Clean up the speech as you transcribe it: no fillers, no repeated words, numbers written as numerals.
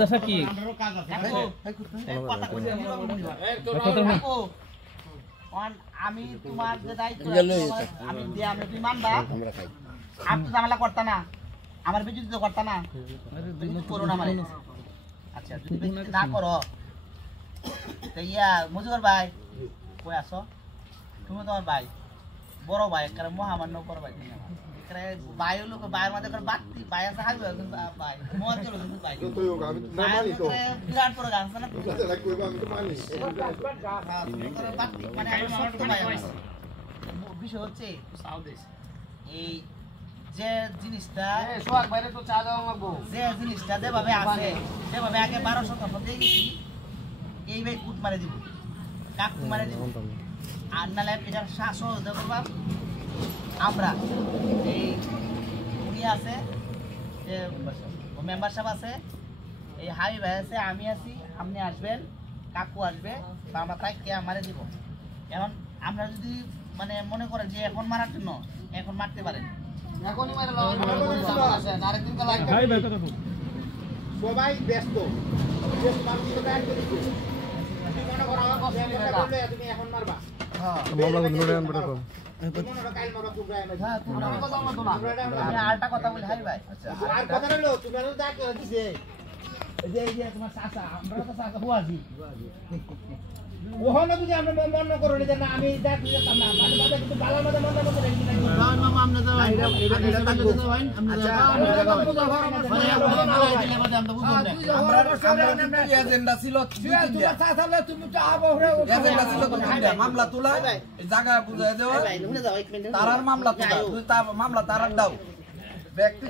দশা কি আমি তোমার যে দায়িত্ব আমি দিয়ে আমি তুমি মানবা আমি তো ঝামেলা করতা না আমার বিদ্যুৎ তো করতা না করো না মানে আচ্ছা যদি না করো তো ইয়া মুজিবর ভাই কই আসো তুমি তোমার ভাই বড় ভাই কারণ মহামান্য বড় ভাই তুমি ভাই লোক ভাইয়ের মধ্যে করে বাড়তি ভাই আছে হাগবে ভাই মন চলো কিন্তু ভাই তো আমি তো না মানি তো বিরাট বড় গাছ না তোরা কইবা আমি তো মানি মানে আমি সত্য ভাই বিষয় হচ্ছে এই যে জিনিসটা সোহাগ ভাইরে তো চা দাও লাগবো যে জিনিসটা যেভাবে আছে যেভাবে আগে 1200 টাকা দিয়ে গেছি এই ভাই কুট মারে দিব কাক মারে দিব আর নালে এটার শাসন দেখো বাপ আমরা এই উনি আছে যে মেম্বারশিপ আছে এই হাই ভাই আছে আমি আছি আপনি আসবেন কাকু আসবে বা আমরা তাই কে মারে দিব এখন আমরা যদি মানে মনে করেন যে এখন মারার জন্য এখন মারতে পারেন এখনই মারে লাও আসেন আরেকদিন কা লাগবে হাই ভাই কথা বল সবাই ব্যস্ত যে মারতে তো কাট করে দিচ্ছি তুমি মনে করো আমার কথা বললে তুমি এখন মারবা হ্যাঁ মামলা বন্ধ করে আনবো তো আমি আরেকটা কথা বলি হাই ভাই আর কথা হলো তুমি ডাক দিছে এই যে তোমার চাচা আমরা তো চাচা হুয়াজি ওহনো যদি আমরা মন করো যে না আমি ডাক দিতাম না মানে বাদে কিন্তু বালার মধ্যে মন করতে রাখি না না মামা আমরা তো এটা ডাক দিতে ভাই আমরা এজেন্ডা ছিল তুমি তো আবহরে এজেন্ডা ছিল মামলা তোলা এই জায়গা বুঝাই দেওয়া তারার মামলা তোলা তুমি মামলা তারার দাও ব্যক্তি